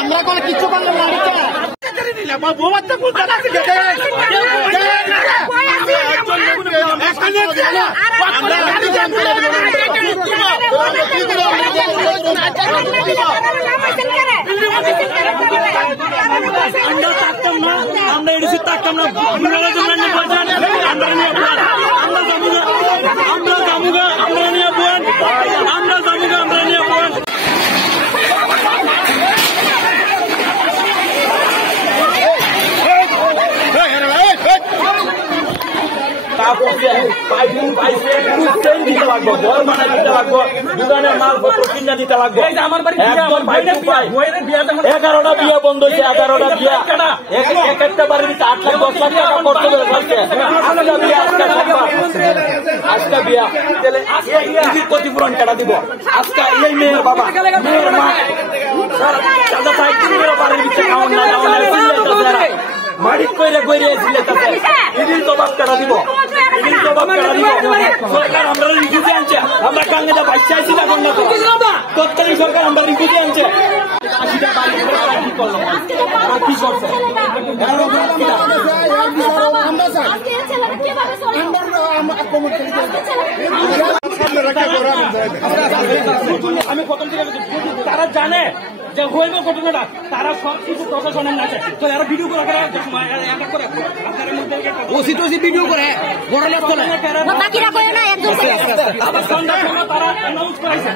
আমরা কোনো কিছু করলাম না আমরা এডিসি থাকতাম না দিতে লাগবো বল মানা দিতে লাগবো দোকানের মালপত্র কিনা দিতে লাগবো 11টা বিয়া বন্ধ হয়েছে 11টা বিয়া এক একটা বাড়ির 8 লাখ 10 লাখ টাকা খরচ হয়ে যাচ্ছে আজকে বিয়া ক্ষতিপূরণ কেটা দিব আজকে এই মেয়ের বাবা মেয়ের মা বাড়ির ভিতরে খাওয়ান না মাড়ি কইরে কইরে এদিন জবাব কেটা দিব সরকার আমরা রিভিউতে আনছে আমরা কাঙ্গে বাচ্চা আছি না কন্যা তৎকালীন সরকার আমরা রিভিউতে আনছে কি করছে আমি প্রথম থেকে তারা জানে যে হইব ঘটনাটা তারা সব কিছু প্রশাসনের নাচে তো এরা ভিডিও করে ভিডিও করে ঘটনা চলে বাকিরা করে না একদম আবার সন্ধ্যার সময় তারা অ্যানাউন্স করাইছে